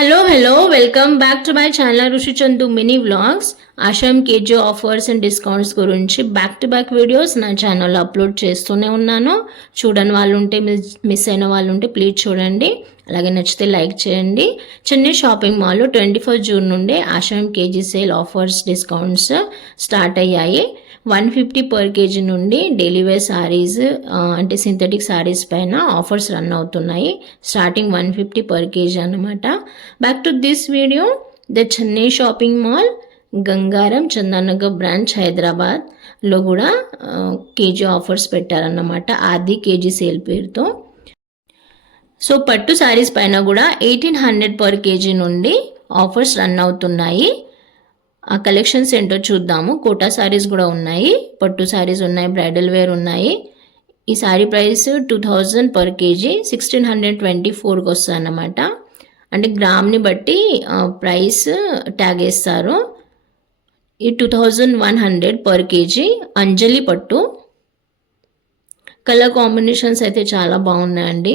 Hello, welcome back to my channel Rushi Chandu mini vlogs. ఆషామ్ kg offers and discounts గురించి back to back videos నా ఛానల్లో upload చేస్తూనే ఉన్నాను. చూడని వాళ్ళు ఉంటే, మిస్ అయిన వాళ్ళు ఉంటే ప్లీజ్ చూడండి. అలాగే నచ్చితే లైక్ చేయండి. చెన్నై షాపింగ్ మాల్లో 21 జూన్ నుండి ఆషామ్ kg sale offers discounts start అయ్యాయి. 150 పర్ కేజీ నుండి డైలీ వేర్ సారీస్ అంటే సింథటిక్ సారీస్ పైన ఆఫర్స్ రన్ అవుతున్నాయి. స్టార్టింగ్ 150 పర్ కేజీ అన్నమాట. Back to this video. The Chennai shopping mall Gangaram Chandanagar branch హైదరాబాద్లో కూడా కేజీ ఆఫర్స్ పెట్టారన్నమాట, ఆది కేజీ సేల్ పేరుతో. సో పట్టు శారీస్ పైన కూడా 1800 పర్ కేజీ నుండి ఆఫర్స్ రన్ అవుతున్నాయి. ఆ కలెక్షన్స్ ఏంటో చూద్దాము. కోటా శారీస్ కూడా ఉన్నాయి, పట్టు శారీస్ ఉన్నాయి, బ్రైడల్ వేర్ ఉన్నాయి. ఈ శారీ ప్రైస్ 2000 పర్ కేజీ 1624కి వస్తుంది అన్నమాట. అంటే గ్రామ్ని బట్టి ప్రైస్ ట్యాగ్ వేస్తారు. ఈ 2100 పర్ కేజీ అంజలి పట్టు. కలర్ కాంబినేషన్స్ అయితే చాలా బాగున్నాయండి.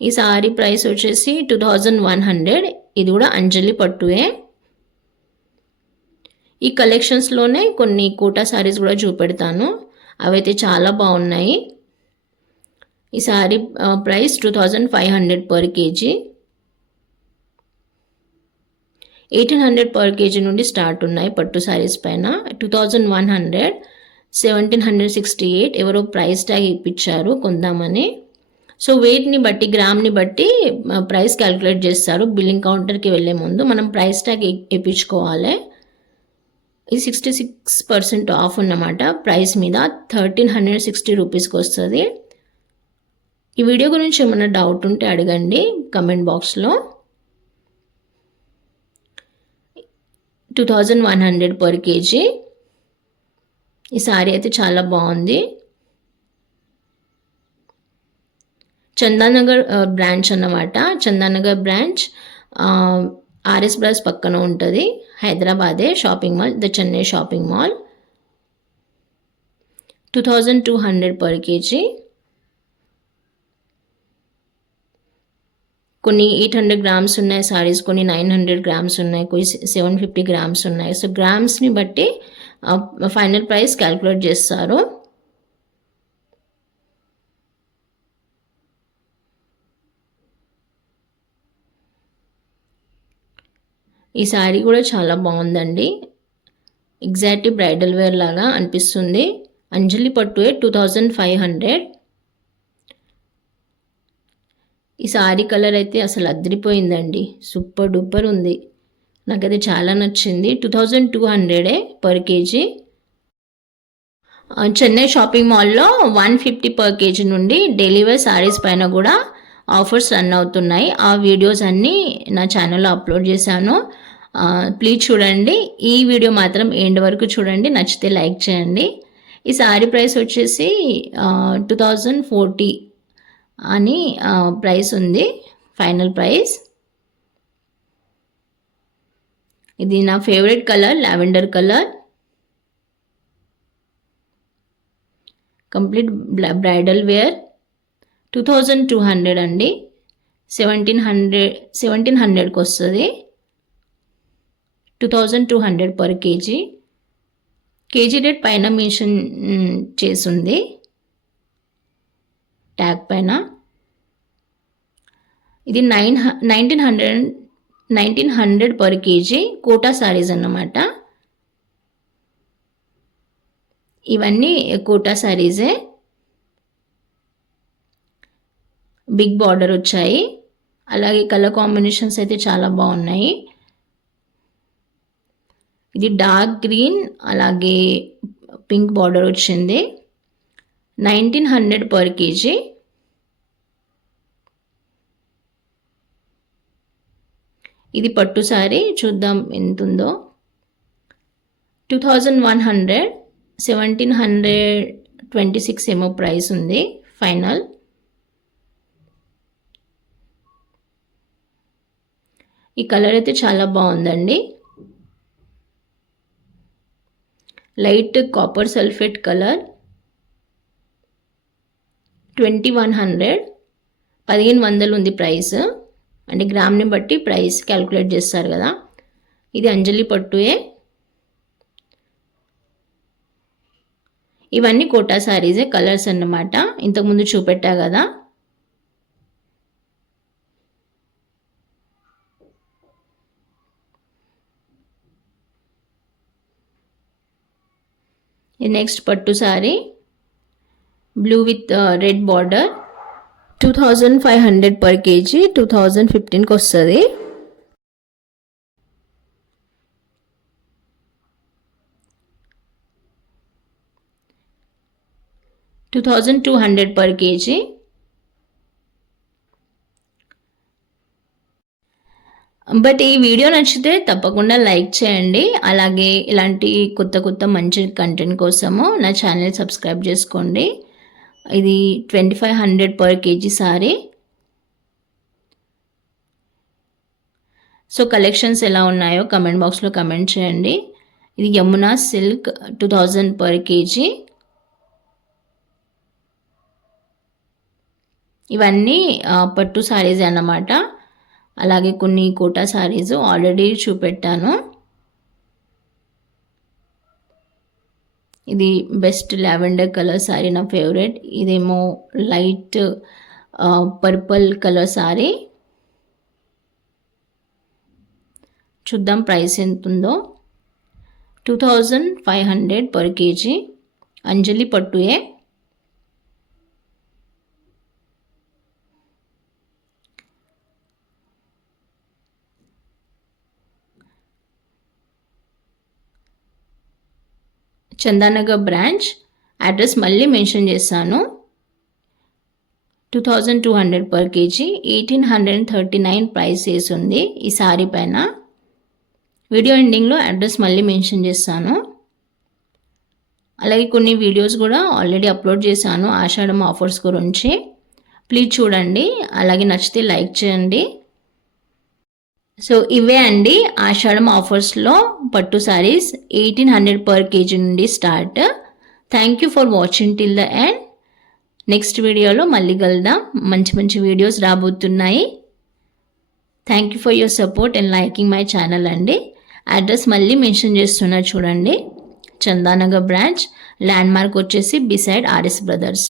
ఈ సారీ ప్రైస్ వచ్చేసి 2100. ఇది కూడా అంజలి పట్టువే. ఈ కలెక్షన్స్లోనే కొన్ని కోటా సారీస్ కూడా చూపెడతాను, అవైతే చాలా బాగున్నాయి. ఈ sorry price 2500 per KG. 1800 per kg నుండి స్టార్ట్ ఉన్నాయి పట్టు శారీస్ పైన. 2100, 1768 ఎవరో ప్రైస్ ట్యాగ్ ఇప్పించారు కొందామని. సో వెయిట్ని బట్టి, గ్రామ్ని బట్టి ప్రైస్ క్యాలిక్యులేట్ చేస్తారు. బిల్లింగ్ కౌంటర్కి వెళ్ళే ముందు మనం ప్రైస్ ట్యాగ్ ఇప్పించుకోవాలి. ఇది 66% ఆఫ్ అన్నమాట ప్రైస్ మీద. 1360 రూపీస్కి వస్తుంది. ఈ వీడియో గురించి ఏమైనా డౌట్ ఉంటే అడగండి కమెంట్ బాక్స్లో. 2100 పర్ కేజీ. ఈ సారీ అయితే చాలా బాగుంది. చందానగర్ బ్రాంచ్ అన్నమాట. చందానగర్ బ్రాంచ్ ఆర్ఎస్ బ్రాస్ పక్కన ఉంటుంది. హైదరాబాదే shopping mall, the Chennai shopping mall. 2200 per KG. కొన్ని 800 గ్రామ్స్ ఉన్నాయి సారీస్, కొన్ని 900 గ్రామ్స్ ఉన్నాయి, కొన్ని 750 గ్రామ్స్ ఉన్నాయి. సో గ్రామ్స్ని బట్టి ఫైనల్ ప్రైస్ క్యాలిక్యులేట్ చేస్తారు. ఈ శారీ కూడా చాలా బాగుందండి. ఎగ్జాక్ట్ బ్రైడల్ వేర్ లాగా అనిపిస్తుంది. అంజలి పట్టువే 2500. ఈ సారీ కలర్ అయితే అసలు అదిరిపోయిందండి, సూపర్ డూపర్ ఉంది. నాకైతే చాలా నచ్చింది. 2200 పర్ కేజీ. చెన్నై షాపింగ్ మాల్లో 150 పర్ కేజీ నుండి డైలీ వేర్ సారీస్ పైన కూడా ఆఫర్స్ రన్ అవుతున్నాయి. ఆ వీడియోస్ అన్నీ నా ఛానల్లో అప్లోడ్ చేశాను, ప్లీజ్ చూడండి. ఈ వీడియో మాత్రం ఎండ్ వరకు చూడండి, నచ్చితే లైక్ చేయండి. ఈ సారీ ప్రైస్ వచ్చేసి 2040 అని ప్రైస్ ఉంది, ఫైనల్ ప్రైస్. ఇది నా favourite colour, lavender colour. Complete bridal wear. 2200 అండి. 1700కి వస్తుంది. 2200 పర్ కేజీ. కేజీ రేట్ పైన మెన్షన్ చేసింది ట్యాగ్ పైన. ఇది 1900 పర్ కేజీ కోటా సారీస్ అన్నమాట. ఇవన్నీ కోటా సారీసే. బిగ్ బార్డర్ వచ్చాయి. అలాగే కలర్ కాంబినేషన్స్ అయితే చాలా బాగున్నాయి. ఇది డార్క్ గ్రీన్, అలాగే పింక్ బార్డర్ వచ్చింది. 1900 పర్ కేజీ. ఇది పట్టు సారీ, చూద్దాం ఎంత ఉందో. 2100, 1726 ఏమో ప్రైస్ ఉంది ఫైనల్. ఈ కలర్ అయితే చాలా బాగుందండి. Light copper sulphate colour. 2100. 1500 ఉంది ప్రైస్. అంటే గ్రామ్ని బట్టి ప్రైస్ క్యాలిక్యులేట్ చేస్తారు కదా. ఇది అంజలి పట్టుయే. ఇవన్నీ కోటా సారీసే, కలర్స్ అన్నమాట. ఇంతకుముందు చూపెట్టా కదా. ఇది నెక్స్ట్ పట్టు sari, blue with red border. 2500 per kg, 2015కి వస్తుంది. $2,200 పర్ కేజీ. బట్ ఈ వీడియో నచ్చితే తప్పకుండా లైక్ చేయండి. అలాగే ఇలాంటి కొత్త కొత్త మంచి కంటెంట్ కోసము నా ఛానల్ సబ్స్క్రైబ్ చేసుకోండి. ఇది 2500 per KG sorry. So collections ఎలా ఉన్నాయో కమెంట్ బాక్స్లో కమెంట్ చేయండి. ఇది యమునా సిల్క్ 2000 పర్ కేజీ. ఇవన్నీ పట్టు సారీస్ అన్నమాట. అలాగే కొన్ని కోటా సారీస్ ఆల్రెడీ చూపెట్టాను. ఇది బెస్ట్ లావెండర్ కలర్ సారీ, నా ఫేవరెట్. ఇదేమో లైట్ పర్పుల్ కలర్ సారీ. చూద్దాం ప్రైస్ ఎంత ఉందో. 2500 పర్ కేజీ. అంజలి పట్టుయే. చందానగర్ బ్రాంచ్. అడ్రస్ మళ్ళీ మెన్షన్ చేస్తాను. 2200 పర్ కేజీ. 1839 ప్రైస్ వేసి ఉంది ఈ సారీ పైన. వీడియో ఎండింగ్లో అడ్రస్ మళ్ళీ మెన్షన్ చేస్తాను. అలాగే కొన్ని వీడియోస్ కూడా ఆల్రెడీ అప్లోడ్ చేశాను ఆషాఢం ఆఫర్స్ గురించి. ప్లీజ్ చూడండి. అలాగే నచ్చితే లైక్ చేయండి. సో ఇవే అండి ఆషాఢం ఆఫర్స్లో పట్టు సారీస్. 1800 పర్ కేజీ నుండి start. Thank you for watching till the end. Next వీడియోలో మళ్ళీ కలుద్దాం. మంచి మంచి వీడియోస్ రాబోతున్నాయి. Thank you for your support and liking my channel అండి. అడ్రస్ మళ్ళీ మెన్షన్ చేస్తున్నా చూడండి. చందానగర్ బ్రాంచ్. ల్యాండ్ మార్క్ వచ్చేసి బిసైడ్ ఆర్ఎస్ బ్రదర్స్.